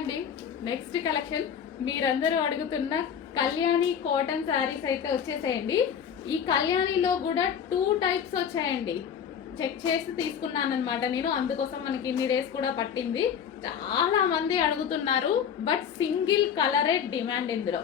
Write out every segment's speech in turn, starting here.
అండి, next collection మీరందరూ అడుగుతున్న కళ్యాణి కాటన్ శారీస్ అయితే వచ్చేసాయండి. ఈ కళ్యాణిలో కూడా 2 టైప్స్ వచ్చాయండి. చెక్ చేసి తీసుకున్నాను అనమాట నేను, అందుకోసం మనకి ఇన్ని డేస్ కూడా పట్టింది. చాలా మంది అడుగుతున్నారు, బట్ సింగిల్ కలరే డిమాండ్. ఇందులో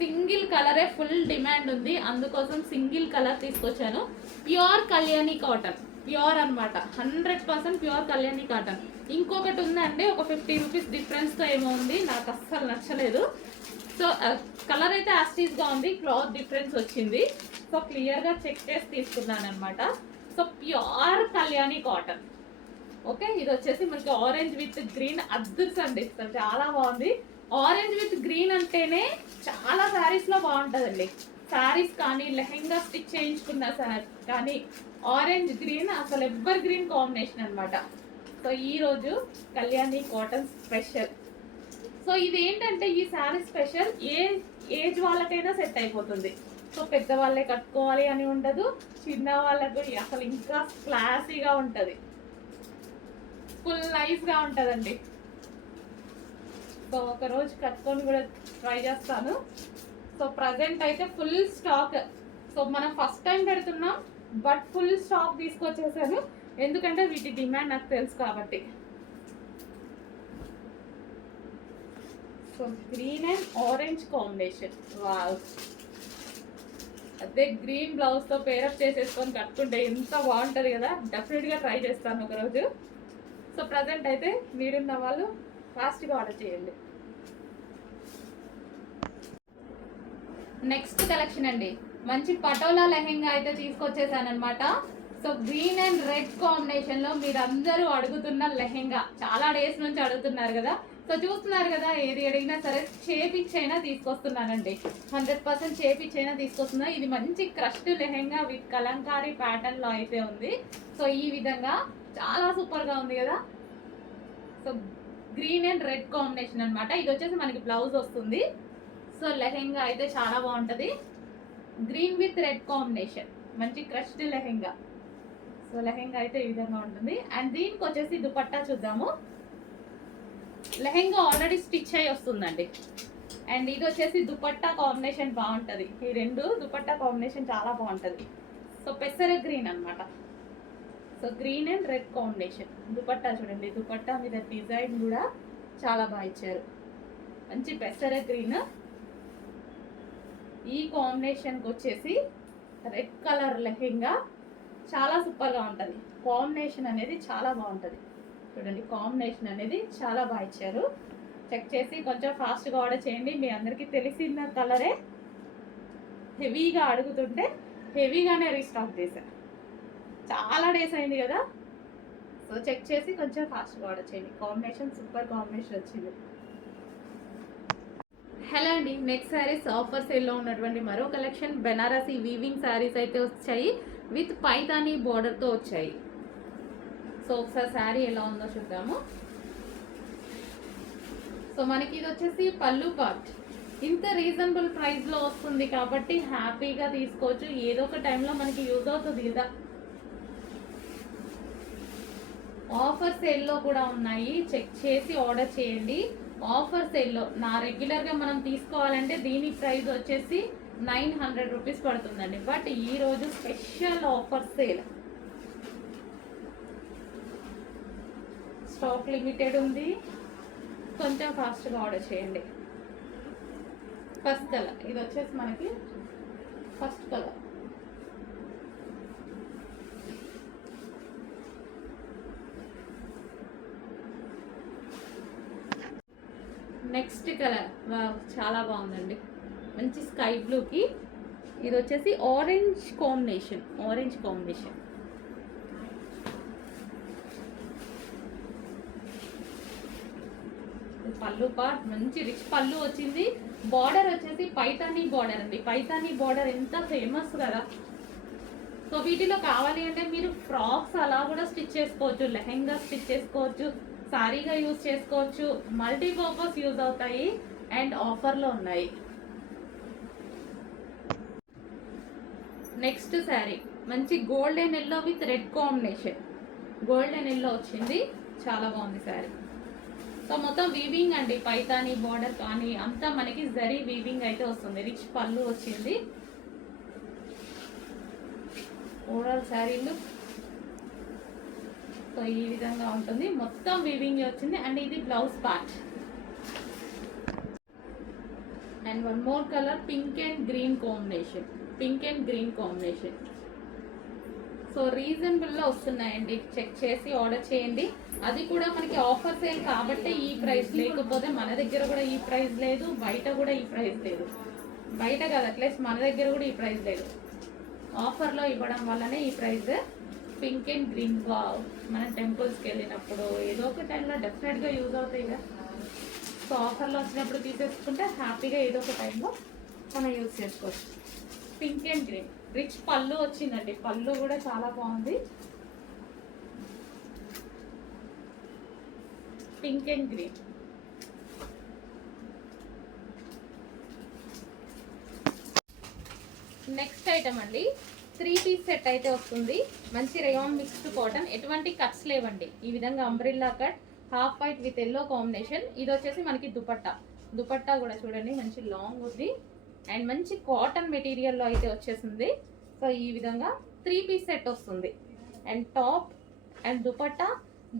సింగిల్ కలరే ఫుల్ డిమాండ్ ఉంది, అందుకోసం సింగిల్ కలర్ తీసుకొచ్చాను. ప్యూర్ కళ్యాణి కాటన్, ప్యూర్ అనమాట, 100% ప్యూర్ కళ్యాణి కాటన్. ఇంకొకటి ఉందండి, ఒక 50 రూపీస్ డిఫరెన్స్తో ఏమో ఉంది, నాకు అస్సలు నచ్చలేదు. సో కలర్ అయితే యాస్టీస్గా ఉంది, క్లాత్ డిఫరెన్స్ వచ్చింది. సో క్లియర్గా చెక్ చేసి తీసుకున్నాను అనమాట. So pure Kalyani cotton. Okay, ఇది వచ్చేసి మనకి ఆరెంజ్ విత్ గ్రీన్ అద్దుర్సండి, చాలా బాగుంది. ఆరెంజ్ విత్ గ్రీన్ అంటేనే చాలా శారీస్లో బాగుంటుందండి. శారీస్ కానీ లెహెంగా స్టిచ్ చేయించుకున్న కానీ ఆరెంజ్ గ్రీన్ అసలు ఎవర్ గ్రీన్ కాంబినేషన్ అనమాట. సో ఈరోజు కళ్యాణి కాటన్ స్పెషల్. సో ఇది ఏంటంటే ఈ శారీ స్పెషల్ ఏజ్ వాళ్ళకైనా సెట్ అయిపోతుంది. సో పెద్దవాళ్ళే కట్టుకోవాలి అని ఉండదు, చిన్న వాళ్ళకు అసలు ఇంకా క్లాసీగా ఉంటుంది, ఫుల్ నైస్గా ఉంటుందండి. సో ఒకరోజు కట్టుకొని కూడా ట్రై చేస్తాను. సో ప్రజెంట్ అయితే ఫుల్ స్టాక్. సో మనం ఫస్ట్ టైం పెడుతున్నాం, బట్ ఫుల్ స్టాక్ తీసుకొచ్చేసాను, ఎందుకంటే వీటి డిమాండ్ నాకు తెలుసు కాబట్టి. So green and orange combination, wow, అదే గ్రీన్ బ్లౌజ్తో పేరప్ చేసేసుకొని కట్టుకుంటే ఎంత బాగుంటుంది కదా. డెఫినెట్గా ట్రై చేస్తాను ఒకరోజు. సో ప్రజెంట్ అయితే మీరున్న వాళ్ళు ఫాస్ట్గా ఆర్డర్ చేయండి. నెక్స్ట్ కలెక్షన్ అండి, మంచి పటోలా లెహెంగా అయితే తీసుకొచ్చేసాను అనమాట. So green and red combination లో మీరందరూ అడుగుతున్న లెహెంగా, చాలా డేస్ నుంచి అడుగుతున్నారు కదా. సో చూస్తున్నారు కదా, ఏది అడిగినా సరే చేపిచ్చైనా తీసుకొస్తున్నానండి, 100% చేపిచ్చైనా తీసుకొస్తున్నా. ఇది మంచి crushed lehenga with Kalamkari pattern లో అయితే ఉంది. సో ఈ విధంగా చాలా సూపర్ గా ఉంది కదా. So green and red combination అనమాట. ఇది వచ్చేసి మనకి బ్లౌజ్ వస్తుంది. సో లెహెంగా అయితే చాలా బాగుంటుంది, గ్రీన్ విత్ రెడ్ కాంబినేషన్, మంచి క్రష్డ్ లెహెంగా. సో లెహెంగా అయితే ఈ విధంగా ఉంటుంది. అండ్ దీనికి వచ్చేసి దుపట్టా చూద్దాము. లెహెంగా ఆల్రెడీ స్టిచ్ అయ్యి వస్తుందండి. అండ్ ఇది వచ్చేసి దుపట్టా కాంబినేషన్ బాగుంటుంది, ఈ రెండు దుపట్టా కాంబినేషన్ చాలా బాగుంటుంది. సో పెసర గ్రీన్ అనమాట. So green and red combination dupatta చూడండి, దుపట్టా మీద డిజైన్ కూడా చాలా బాగా ఇచ్చారు, మంచి పెసర గ్రీన్. ఈ కాంబినేషన్కి వచ్చేసి రెడ్ కలర్ లెహెంగా చాలా సూపర్గా ఉంటుంది. కాంబినేషన్ అనేది చాలా బాగుంటుంది చూడండి, కాంబినేషన్ అనేది చాలా బాగా ఇచ్చారు. చెక్ చేసి కొంచెం ఫాస్ట్గా ఆర్డర్ చేయండి. మీ అందరికీ తెలిసిన కలరే, హెవీగా అడుగుతుంటే హెవీగానే రీస్టాక్ చేశాను, చాలా డేస్ అయింది కదా. సో చెక్ చేసి కొంచెం ఫాస్ట్గా ఆర్డర్ చేయండి. కాంబినేషన్ సూపర్ కాంబినేషన్ వచ్చింది. హలో అండి, నెక్స్ట్ శారీస్ ఆఫర్ సేల్లో ఉన్నటువంటి మరో కలెక్షన్, బెనారసీ వీవింగ్ శారీస్ అయితే వచ్చాయి, విత్ పైతానీ బోర్డర్తో వచ్చాయి. సో ఒకసారి శారీ ఎలా ఉందో చూద్దాము. సో మనకి ఇది వచ్చేసి పళ్ళు పార్ట్. ఇంత రీజనబుల్ ప్రైస్లో వస్తుంది కాబట్టి హ్యాపీగా తీసుకోవచ్చు, ఏదో ఒక టైంలో మనకి యూజ్ అవుతుంది కదా. ఆఫర్ సేల్లో కూడా ఉన్నాయి, చెక్ చేసి ఆర్డర్ చేయండి. ఆఫర్ సేల్లో నా రెగ్యులర్గా మనం తీసుకోవాలంటే దీని ప్రైస్ వచ్చేసి 900 రూపీస్ పడుతుందండి, బట్ ఈరోజు special offer sale, stock limited ఉంది, కొంచెం ఫాస్ట్గా ఆర్డర్ చేయండి. ఫస్ట్ కలర్ ఇది వచ్చేసి మనకి ఫస్ట్ కలర్. నెక్స్ట్ కలర్ చాలా బాగుందండి, మంచి స్కై బ్లూకి ఇది వచ్చేసి ఆరెంజ్ కాంబినేషన్, ఆరెంజ్ కాంబినేషన్. పళ్ళు పార్ట్ మంచి రిచ్ పళ్ళు వచ్చింది. బార్డర్ వచ్చేసి పైతానీ బార్డర్ అండి, పైతానీ బార్డర్ ఎంత ఫేమస్ కదా. సో వీటిలో కావాలి అంటే మీరు ఫ్రాక్స్ అలా కూడా స్టిచ్ చేసుకోవచ్చు, లెహెంగా స్టిచ్ చేసుకోవచ్చు, సారీగా యూజ్ చేసుకోవచ్చు, మల్టీపర్పస్ యూజ్ అవుతాయి. అండ్ ఆఫర్లో ఉన్నాయి. నెక్స్ట్ శారీ మంచి golden yellow with red combination, golden yellow వచ్చింది, చాలా బాగుంది శారీ. సో మొత్తం వీవింగ్ అండి, పైతాని బార్డర్ కానీ అంతా మనకి జరీ వీవింగ్ అయితే వస్తుంది. రిచ్ పళ్ళు వచ్చింది. ఓవరాల్ శారీ లుక్ సో ఈ విధంగా ఉంటుంది. మొత్తం వీవింగ్ వచ్చింది. అండ్ ఇది blouse part. And one more colour pink and green combination. Pink and green combination. So రీజనబుల్లో వస్తున్నాయండి. చెక్ చేసి ఆర్డర్ చేయండి. అది కూడా మనకి ఆఫర్ సేల్ కాబట్టి ఈ ప్రైస్, లేకపోతే మన దగ్గర కూడా ఈ ప్రైస్ లేదు, బయట కూడా ఈ ప్రైస్ లేదు. బయట కాదు, అట్లీస్ట్ మన దగ్గర కూడా ఈ ప్రైస్ లేదు. ఆఫర్లో ఇవ్వడం వల్లనే ఈ ప్రైస్. పింక్ అండ్ గ్రీన్ మన టెంపుల్స్కి వెళ్ళినప్పుడు ఏదో ఒక టైంలో డెఫినెట్గా యూజ్ అవుతాయి కదా. సో ఆఫర్లో వచ్చినప్పుడు తీసేసుకుంటే హ్యాపీగా ఏదో ఒక టైంలో మనం యూజ్ చేసుకోవచ్చు. పింక్ అండ్ గ్రీన్ రిచ్ పళ్ళు వచ్చిందండి. పళ్ళు కూడా చాలా బాగుంది. Pink and green. Next item అండి, 3 పీస్ సెట్ అయితే వస్తుంది. మంచి రేయాన్ మిక్స్డ్ కాటన్, ఎటువంటి కట్స్ లేవండి. ఈ విధంగా umbrella cut, half white with yellow combination. ఇది వచ్చేసి మనకి దుపట్టా. దుపట్టా కూడా చూడండి మంచి లాంగ్ ఉంది అండ్ మంచి కాటన్ మెటీరియల్లో అయితే వచ్చేసింది. సో ఈ విధంగా 3 పీస్ సెట్ వస్తుంది. అండ్ టాప్ అండ్ దుపట్టా,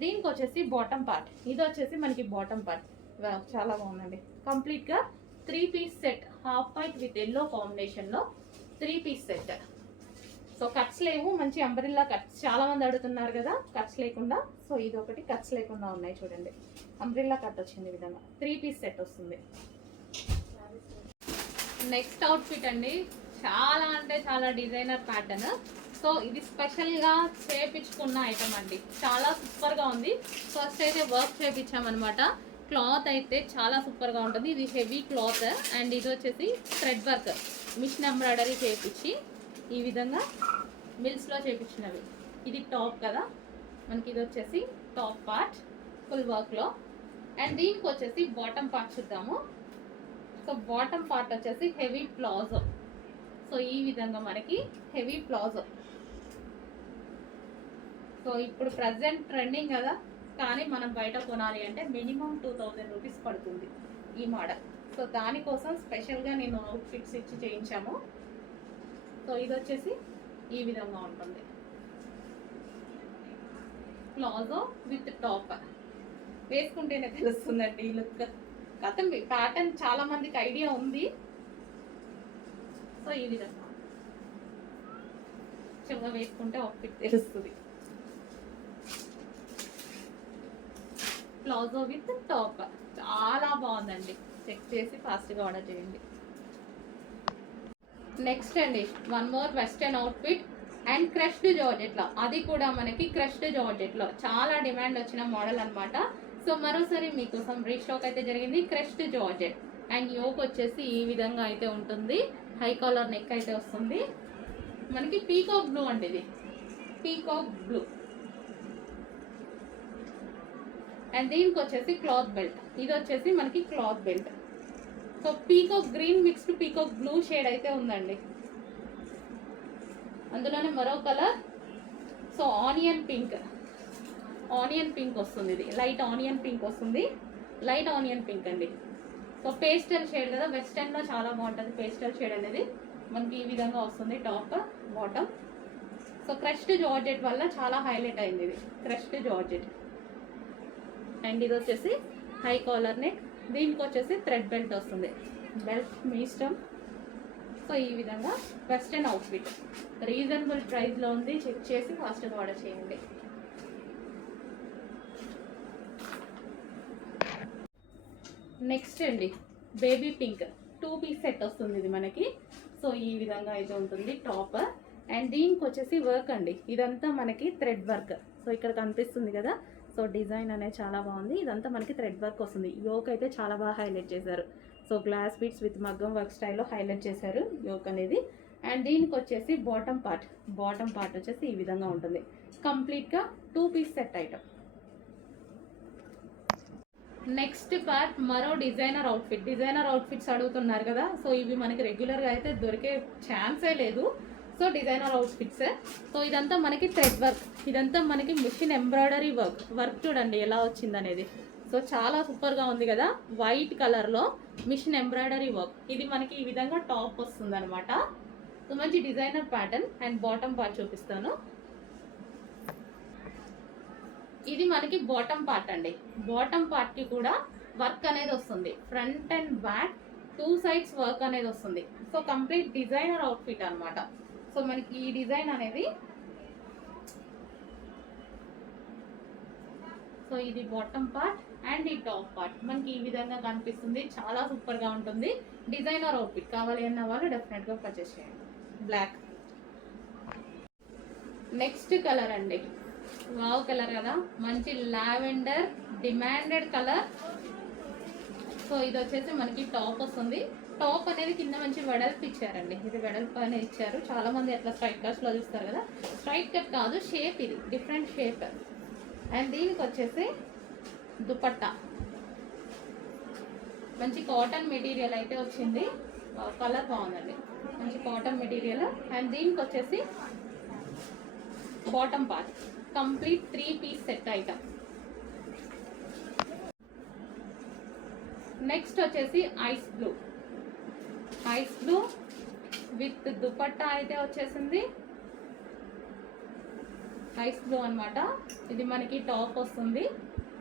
దీనికి వచ్చేసి బాటమ్ పార్ట్. ఇది వచ్చేసి మనకి బాటమ్ పార్ట్. చాలా బాగుందండి. కంప్లీట్గా 3 piece set, half white with yellow కాంబినేషన్లో 3 పీస్ సెట్. సో కట్స్ లేవు, మంచి అంబ్రిల్లా కట్స్. చాలా మంది అడుగుతున్నారు కదా కట్స్ లేకుండా. సో ఇది ఒకటి కట్స్ లేకుండా ఉన్నాయి చూడండి. అంబ్రిల్లా కట్ వచ్చింది ఈ విధంగా. 3 పీస్ సెట్ వస్తుంది. నెక్స్ట్ అవుట్ఫిట్ అండి, చాలా అంటే చాలా డిజైనర్ ప్యాటర్న్. సో ఇది స్పెషల్గా చేపించుకున్న ఐటమ్ అండి. చాలా సూపర్గా ఉంది. ఫస్ట్ అయితే వర్క్ చేయించామన్నమాట. క్లాత్ అయితే చాలా సూపర్గా ఉంటుంది. ఇది హెవీ క్లాత్ అండ్ ఇది వచ్చేసి థ్రెడ్ వర్క్, మిషన్ ఎంబ్రాయిడరీ చేయించి ఈ విధంగా మిల్స్లో చేయించినవి. ఇది టాప్ కదా మనకి. ఇది వచ్చేసి టాప్ పార్ట్ ఫుల్ వర్క్లో. అండ్ దీనికి వచ్చేసి బాటమ్ పార్ట్ చూద్దాము. సో బాటమ్ పార్ట్ వచ్చేసి హెవీ ప్లాజో. సో ఈ విధంగా మనకి హెవీ ప్లాజో. సో ఇప్పుడు ప్రజెంట్ ట్రెండింగ్ కదా, కానీ మనం బయట కొనాలి అంటే మినిమం 2000 రూపీస్ పడుతుంది ఈ మోడల్. సో దానికోసం స్పెషల్గా నేను అవుట్ఫిట్స్ ఇచ్చి చేయించాము. సో ఇది వచ్చేసి ఈ విధంగా ఉంటుంది. ప్లాజో విత్ టాప్ వేసుకుంటేనే తెలుస్తుందండి ఈ లుక్. కథం ప్యాటర్న్ చాలా మందికి ఐడియా ఉంది. సో ఈ విధంగా చిన్నగా వేసుకుంటే అవుట్ఫిట్ తెలుస్తుంది. ప్లాజో విత్ టాప్ చాలా బాగుందండి. చెక్ చేసి ఫాస్ట్గా ఆర్డర్ చేయండి. నెక్స్ట్ అండి one more western outfit and crushed జార్జెట్లో. అది కూడా మనకి క్రష్డ్ జార్జెట్లో చాలా డిమాండ్ వచ్చిన మోడల్ అనమాట. సో మరోసారి మీకోసం రీస్టాక్ అయితే జరిగింది. క్రష్డ్ జార్జెట్ అండ్ యోక్ వచ్చేసి ఈ విధంగా అయితే ఉంటుంది. హై కాలర్ నెక్ అయితే వస్తుంది. మనకి పీకాక్ బ్లూ అండి. ఇది పీకాక్ బ్లూ. అండ్ దీనికి వచ్చేసి క్లాత్ బెల్ట్. ఇది వచ్చేసి మనకి cloth belt. So peacock green mixed peacock blue shade అయితే ఉందండి. అందులోనే మరో colour so onion pink. Onion pink వస్తుంది. ఇది లైట్ ఆనియన్ పింక్ వస్తుంది. లైట్ ఆనియన్ పింక్ అండి. సో పేస్టల్ షేడ్ కదా, వెస్టర్న్లో చాలా బాగుంటుంది పేస్టల్ షేడ్ అనేది. మనకి ఈ విధంగా వస్తుంది top bottom. So crushed georgette వల్ల చాలా హైలైట్ అయింది ఇది క్రష్డ్ జార్జెట్. అండ్ ఇది వచ్చేసి హై కాలర్ నెక్. దీనికి వచ్చేసి థ్రెడ్ బెల్ట్ వస్తుంది. బెల్ట్ మీ ఇష్టం. సో ఈ విధంగా వెస్టర్న్ అవుట్ఫిట్ రీజనబుల్ ప్రైస్లో ఉంది. చెక్ చేసి ఫాస్ట్గా ఆర్డర్ చేయండి. నెక్స్ట్ అండి బేబీ పింక్ 2 పీస్ సెట్ వస్తుంది ఇది మనకి. సో ఈ విధంగా అయితే ఉంటుంది టాప్. అండ్ దీనికి వచ్చేసి వర్క్ అండి. ఇదంతా మనకి థ్రెడ్ వర్క్. సో ఇక్కడ కనిపిస్తుంది కదా. సో డిజైన్ అనేది చాలా బాగుంది. ఇదంతా మనకి థ్రెడ్ వర్క్ వస్తుంది. యోక్ అయితే చాలా బాగా హైలైట్ చేశారు. సో గ్లాస్ బీట్స్ విత్ మగ్గం వర్క్ స్టైల్లో హైలైట్ చేశారు యోక్ అనేది. అండ్ దీనికి వచ్చేసి బాటమ్ పార్ట్ వచ్చేసి ఈ విధంగా ఉంటుంది. కంప్లీట్గా 2 piece set item. Next part మరో డిజైనర్ అవుట్ఫిట్స్ అడుగుతున్నారు కదా. సో ఇవి మనకి రెగ్యులర్గా అయితే దొరికే ఛాన్సే లేదు. So designer outfits. సో ఇదంతా మనకి థ్రెడ్ వర్క్. ఇదంతా మనకి మిషన్ ఎంబ్రాయిడరీ వర్క్ చూడండి ఎలా వచ్చింది అనేది. సో చాలా సూపర్గా ఉంది కదా, వైట్ కలర్లో మిషన్ ఎంబ్రాయిడరీ వర్క్. ఇది మనకి ఈ విధంగా టాప్ వస్తుంది అనమాట. సో మంచి designer pattern. And bottom part చూపిస్తాను. ఇది మనకి బాటమ్ పార్ట్ అండి. బాటమ్ పార్ట్కి కూడా వర్క్ అనేది వస్తుంది, front and back 2 sides work అనేది వస్తుంది. సో కంప్లీట్ డిజైనర్ అవుట్ఫిట్ అనమాట. సో మనకి ఈ డిజైన్ అనేది, సో ఇది బాటమ్ పార్ట్ అండ్ ఈ టాప్ పార్ట్ మనకి ఈ విధంగా కనిపిస్తుంది. చాలా సూపర్గా ఉంటుంది. డిజైనర్ అవుట్ఫిట్ కావాలి అన్న వాళ్ళు డెఫినెట్గా పర్చేస్ చేయండి. బ్లాక్. నెక్స్ట్ కలర్ అండి, వావ్ కలర్ కదా, మంచి లావెండర్ డిమాండెడ్ కలర్. సో ఇది వచ్చేసి మనకి టాప్ వస్తుంది. టాప్ అనేది కింద మంచి వెడల్పు ఇచ్చారండి. ఇది వెడల్పు అనేది ఇచ్చారు. చాలా మంది అట్లా స్ట్రైట్ కట్స్లో చూస్తారు కదా, స్ట్రైట్ కట్ కాదు, షేప్ ఇది డిఫరెంట్ షేప్. అండ్ దీనికి వచ్చేసి దుపట్టా మంచి కాటన్ మెటీరియల్ అయితే వచ్చింది. కలర్ బాగుందండి, మంచి కాటన్ మెటీరియల్. అండ్ దీనికి వచ్చేసి bottom part complete 3 piece set item. Next వచ్చేసి ice blue. Ice blue with dupatta అయితే వచ్చేసింది. ఐస్ బ్లూ అనమాట. ఇది మనకి టాప్ వస్తుంది.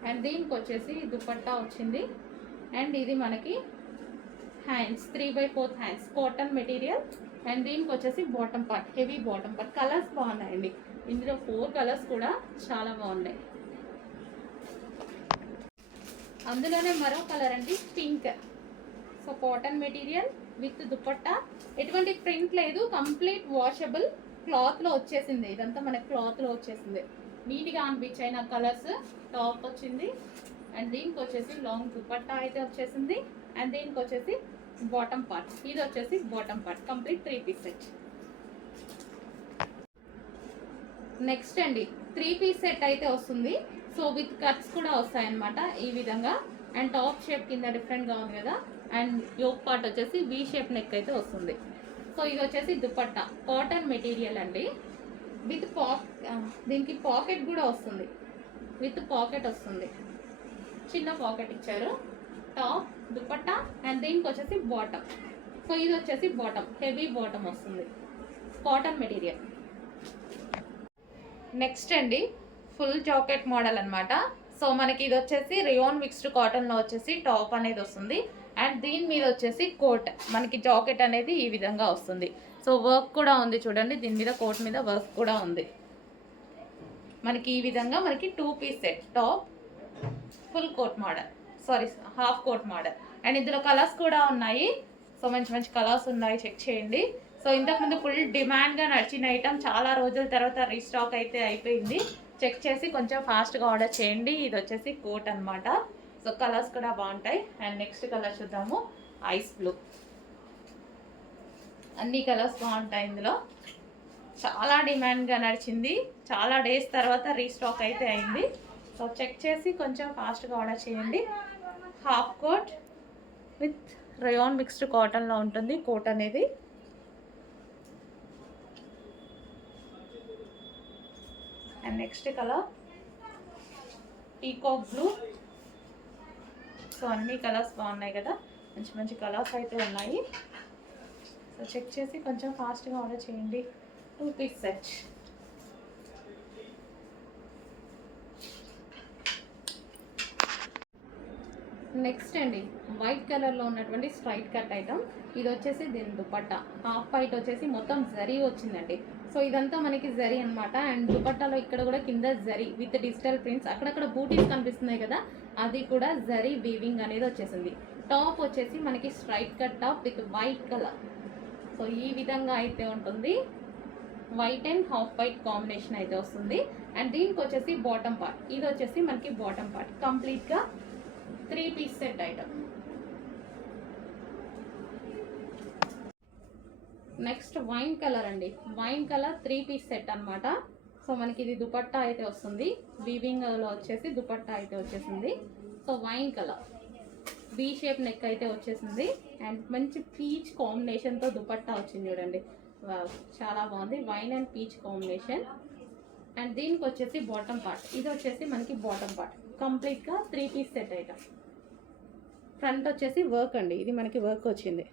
అండ్ దీనికి వచ్చేసి దుపట్టా వచ్చింది. అండ్ ఇది మనకి hands 3/4 hands cotton material. And దీనికి వచ్చేసి bottom part, heavy bottom part. Colours బాగున్నాయండి, ఇందులో 4 కలర్స్ కూడా చాలా బాగున్నాయి. అందులోనే మరో కలర్ అండి, pink. So cotton material with dupatta, ఎటువంటి ప్రింట్ లేదు, కంప్లీట్ వాషబుల్ క్లాత్లో వచ్చేసింది. ఇదంతా మనకి క్లాత్లో వచ్చేసింది. నీట్గా అనిపించిన కలర్స్. టాప్ వచ్చింది. అండ్ దీనికి వచ్చేసి లాంగ్ దుపట్టా అయితే వచ్చేసింది. అండ్ దీనికి వచ్చేసి బాటమ్ పార్ట్. ఇది వచ్చేసి bottom part complete 3 piece set. Next అండి 3 పీస్ సెట్ అయితే వస్తుంది. సో విత్ కట్స్ కూడా వస్తాయన్నమాట ఈ విధంగా. అండ్ టాప్ షేప్ కింద డిఫరెంట్గా ఉంది కదా. అండ్ యోక్ పార్ట్ వచ్చేసి వీ షేప్ నెక్ అయితే వస్తుంది. సో ఇది వచ్చేసి దుపట్టా కాటన్ మెటీరియల్ అండి. విత్ దీనికి పాకెట్ కూడా వస్తుంది, విత్ పాకెట్ వస్తుంది. చిన్న పాకెట్ ఇచ్చారు. టాప్ దుపట్టా అండ్ దీనికి వచ్చేసి బాటమ్. సో ఇది వచ్చేసి బాటమ్, హెవీ బాటమ్ వస్తుంది, కాటన్ మెటీరియల్. నెక్స్ట్ అండి ఫుల్ జాకెట్ మోడల్ అనమాట. సో మనకి ఇది వచ్చేసి రియోన్ మిక్స్డ్ కాటన్లో వచ్చేసి టాప్ అనేది వస్తుంది. అండ్ దీని మీద వచ్చేసి కోట్, మనకి జాకెట్ అనేది ఈ విధంగా వస్తుంది. సో వర్క్ కూడా ఉంది చూడండి, దీని మీద కోట్ మీద వర్క్ కూడా ఉంది. మనకి ఈ విధంగా మనకి 2 piece set, top full coat model, sorry half coat model. And ఇందులో కలర్స్ కూడా ఉన్నాయి. సో మంచి మంచి కలర్స్ ఉన్నాయి, చెక్ చేయండి. సో ఇంతకుముందు ఫుల్ డిమాండ్గా నడిచిన ఐటమ్ చాలా రోజుల తర్వాత రీస్టాక్ అయితే అయిపోయింది. చెక్ చేసి కొంచెం ఫాస్ట్గా ఆర్డర్ చేయండి. ఇది వచ్చేసి కోట్ అనమాట. సో కలర్స్ కూడా బాగుంటాయి. అండ్ నెక్స్ట్ కలర్ చూద్దాము, ఐస్ బ్లూ. అన్ని కలర్స్ బాగుంటాయి. ఇందులో చాలా డిమాండ్గా నడిచింది, చాలా డేస్ తర్వాత రీస్టాక్ అయితే అయింది. సో చెక్ చేసి కొంచెం ఫాస్ట్గా ఆర్డర్ చేయండి. Half coat with rayon mixed కాటన్లో ఉంటుంది కోట్ అనేది. And next colour peacock blue. So అన్ని కలర్స్ బాగున్నాయి కదా, మంచి మంచి కలర్స్ అయితే ఉన్నాయి. సో చెక్ చేసి కొంచెం ఫాస్ట్గా ఆర్డర్ చేయండి. 2 పీస్ సెట్. నెక్స్ట్ అండి వైట్ కలర్లో ఉన్నటువంటి స్ట్రైట్ కట్ ఐటమ్. ఇది వచ్చేసి దీని దుపట్టా హాఫ్ వైట్ వచ్చేసి మొత్తం జరీ వచ్చిందండి. సో ఇదంతా మనకి జరీ అనమాట. అండ్ దుపట్టాలో ఇక్కడ కూడా కింద జరీ విత్ డిజిటల్ ప్రింట్స్, అక్కడక్కడ బూటీస్ కనిపిస్తున్నాయి కదా, అది కూడా జరీ వీవింగ్ అనేది వచ్చేసింది. టాప్ వచ్చేసి మనకి straight cut top with white colour. So ఈ విధంగా అయితే ఉంటుంది. White and half white combination అయితే వస్తుంది. అండ్ దీనికి వచ్చేసి బాటమ్ పార్ట్. ఇది వచ్చేసి మనకి బాటమ్ పార్ట్ కంప్లీట్గా 3 piece set item. Next wine colour అండి. వైన్ కలర్ 3 పీస్ సెట్ అనమాట. సో మనకి ఇది దుపట్టా అయితే వస్తుంది, వీవింగ్లో వచ్చేసి దుపట్టా అయితే వచ్చేసింది. So wine colour V shape neck అయితే వచ్చేసింది. అండ్ మంచి పీచ్ కాంబినేషన్తో దుపట్టా వచ్చింది చూడండి, చాలా బాగుంది. Wine and peach combination. And దీనికి వచ్చేసి బాటమ్ పార్ట్. ఇది వచ్చేసి మనకి బాటమ్ పార్ట్ కంప్లీట్గా 3 పీస్ సెట్ ఐటమ్. ఫ్రంట్ వచ్చేసి వర్క్ అండి, ఇది మనకి వర్క్ వచ్చింది.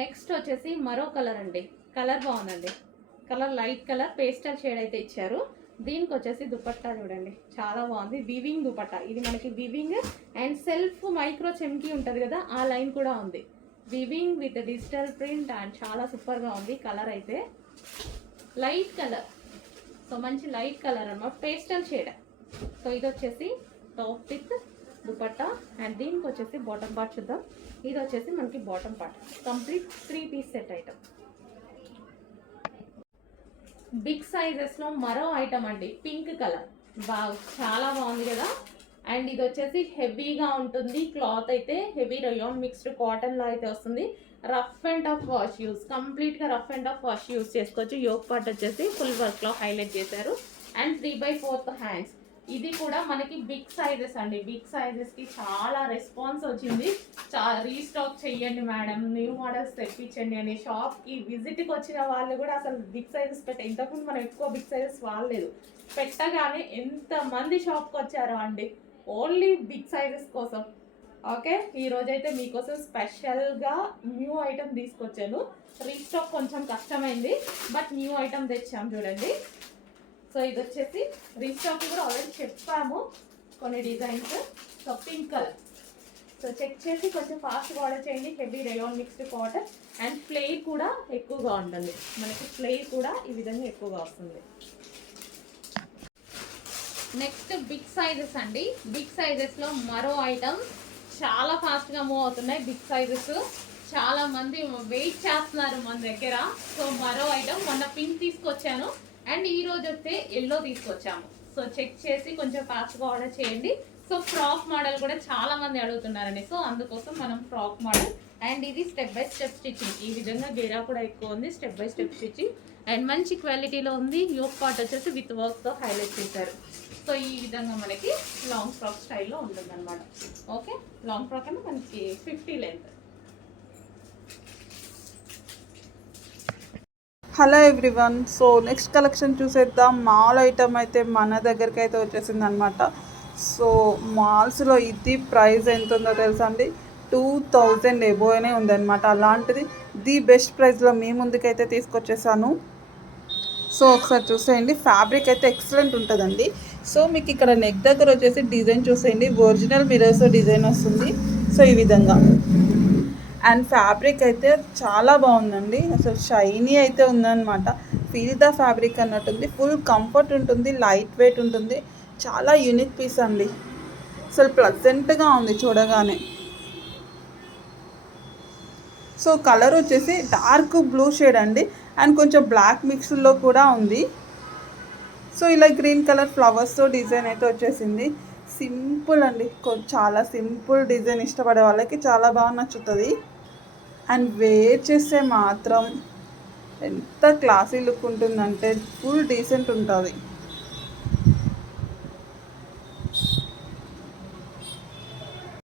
నెక్స్ట్ వచ్చేసి మరో కలర్ అండి. కలర్ బాగుందండి, colour light colour pastel shade అయితే ఇచ్చారు. దీనికి వచ్చేసి దుపట్టా చూడండి, చాలా బాగుంది. వివింగ్ దుపట్టా, ఇది మనకి వివింగ్ అండ్ సెల్ఫ్ మైక్రో చెమ్కి ఉంటుంది కదా, ఆ లైన్ కూడా ఉంది. Weaving with digital print and చాలా సూపర్గా ఉంది. కలర్ అయితే లైట్ కలర్, సో మంచి లైట్ కలర్ అన్నమాట, పేస్టల్ షేడ్. సో ఇది వచ్చేసి టాప్ విత్ దుపట్టా అండ్ దీనికి వచ్చేసి బాటమ్ పార్ట్ చూద్దాం. ఇది వచ్చేసి మనకి bottom part, complete 3 piece set item. Big సైజెస్లో మరో ఐటమ్ అండి, పింక్ కలర్. వావ్, చాలా బాగుంది కదా. అండ్ ఇది వచ్చేసి హెవీగా ఉంటుంది, క్లాత్ అయితే హెవీ రయాన్ మిక్స్డ్ కాటన్లో అయితే వస్తుంది. Rough and tough wash use, కంప్లీట్గా rough and tough wash use చేసుకోవచ్చు. యోక్ పార్ట్ వచ్చేసి ఫుల్ వర్క్లో హైలైట్ చేశారు అండ్ 3/4 హ్యాండ్స్. ఇది కూడా మనకి బిగ్ సైజెస్ అండి, బిగ్ సైజెస్కి చాలా రెస్పాన్స్ వచ్చింది. రీస్టాక్ చెయ్యండి మేడం, న్యూ మోడల్స్ తెప్పించండి అని షాప్కి విజిట్కి వచ్చిన వాళ్ళు కూడా అసలు బిగ్ సైజెస్ ఇంతకుముందు మనం ఎక్కువ బిగ్ సైజెస్ వాడలేదు, పెట్టగానే ఎంతమంది షాప్కి వచ్చారో అండి, ఓన్లీ బిగ్ సైజెస్ కోసం. ఓకే, ఈరోజైతే మీకోసం స్పెషల్గా న్యూ ఐటమ్ తీసుకొచ్చాను. రీస్టాక్ కొంచెం కష్టమైంది, బట్ న్యూ ఐటమ్ తెచ్చాం చూడండి. సో ఇది వచ్చేసి రీస్టాక్ కూడా ఆల్రెడీ చెప్పాము కొన్ని designs. So pink colour, so check చేసి కొంచెం ఫాస్ట్గా ఆర్డర్ చేయండి. Heavy rayon mixed cotton and flare కూడా ఎక్కువగా ఉంటుంది మనకి, ఫ్లేర్ కూడా ఈ విధంగా ఎక్కువగా వస్తుంది. నెక్స్ట్ బిగ్ సైజెస్ అండి, బిగ్ సైజెస్లో మరో ఐటమ్. చాలా ఫాస్ట్గా మూవ్ అవుతున్నాయి బిగ్ సైజెస్, చాలా మంది వెయిట్ చేస్తున్నారు మన దగ్గర. సో మరో ఐటమ్, మొన్న పింక్ తీసుకొచ్చాను అండ్ ఈ రోజు వస్తే ఎల్లో తీసుకొచ్చాము. సో చెక్ చేసి కొంచెం ఫాస్ట్గా ఆర్డర్ చేయండి. సో ఫ్రాక్ మోడల్ కూడా చాలా మంది అడుగుతున్నారండి, సో అందుకోసం మనం ఫ్రాక్ మోడల్. అండ్ ఇది స్టెప్ బై స్టెప్ స్టిచ్చింగ్, ఈ విధంగా గేరా కూడా ఎక్కువ ఉంది, step by step stitching and మంచి క్వాలిటీలో ఉంది. యోక్ పార్ట్ వచ్చేసి విత్ వర్క్తో హైలైట్ చేశారు. సో ఈ విధంగా మనకి లాంగ్ ఫ్రాక్ స్టైల్లో ఉంటుంది అనమాట. ఓకే, లాంగ్ ఫ్రాక్ అంటే మనకి 50 length. Hello everyone, so next collection చూసేద్దాం. మాల్ ఐటమ్ అయితే మన దగ్గరికి అయితే వచ్చేసింది అనమాట. సో మాల్స్లో ఇది ప్రైస్ ఎంత ఉందో తెలుసా అండి, 2000 ఎబోనే ఉందన్నమాట. అలాంటిది ది బెస్ట్ ప్రైస్లో మీ ముందుకైతే తీసుకొచ్చేసాను. సో ఒకసారి చూసేయండి, ఫ్యాబ్రిక్ అయితే ఎక్సలెంట్ ఉంటుందండి. సో మీకు ఇక్కడ నెక్ దగ్గర వచ్చేసి డిజైన్ చూసేయండి, ఒరిజినల్ మిరర్స్ డిజైన్ వస్తుంది. సో ఈ విధంగా అండ్ ఫ్యాబ్రిక్ అయితే చాలా బాగుందండి, అసలు షైనీ అయితే ఉందన్నమాట. ఫీల్ ద ఫ్యాబ్రిక్ అన్నట్టుంది, ఫుల్ కంఫర్ట్ ఉంటుంది, లైట్ వెయిట్ ఉంటుంది, చాలా యూనిక్ పీస్ అండి. అసలు ప్లజెంట్గా ఉంది చూడగానే. సో కలర్ వచ్చేసి డార్క్ బ్లూ షేడ్ అండి అండ్ కొంచెం బ్లాక్ మిక్స్లో కూడా ఉంది. సో ఇలా గ్రీన్ కలర్ ఫ్లవర్స్తో డిజైన్ అయితే వచ్చేసింది. సింపుల్ అండి, చాలా సింపుల్ డిజైన్ ఇష్టపడే వాళ్ళకి చాలా బాగా నచ్చుతుంది. అండ్ వేర్ చేస్తే మాత్రం ఎంత క్లాసీ లుక్ ఉంటుందంటే ఫుల్ డీసెంట్ ఉంటుంది.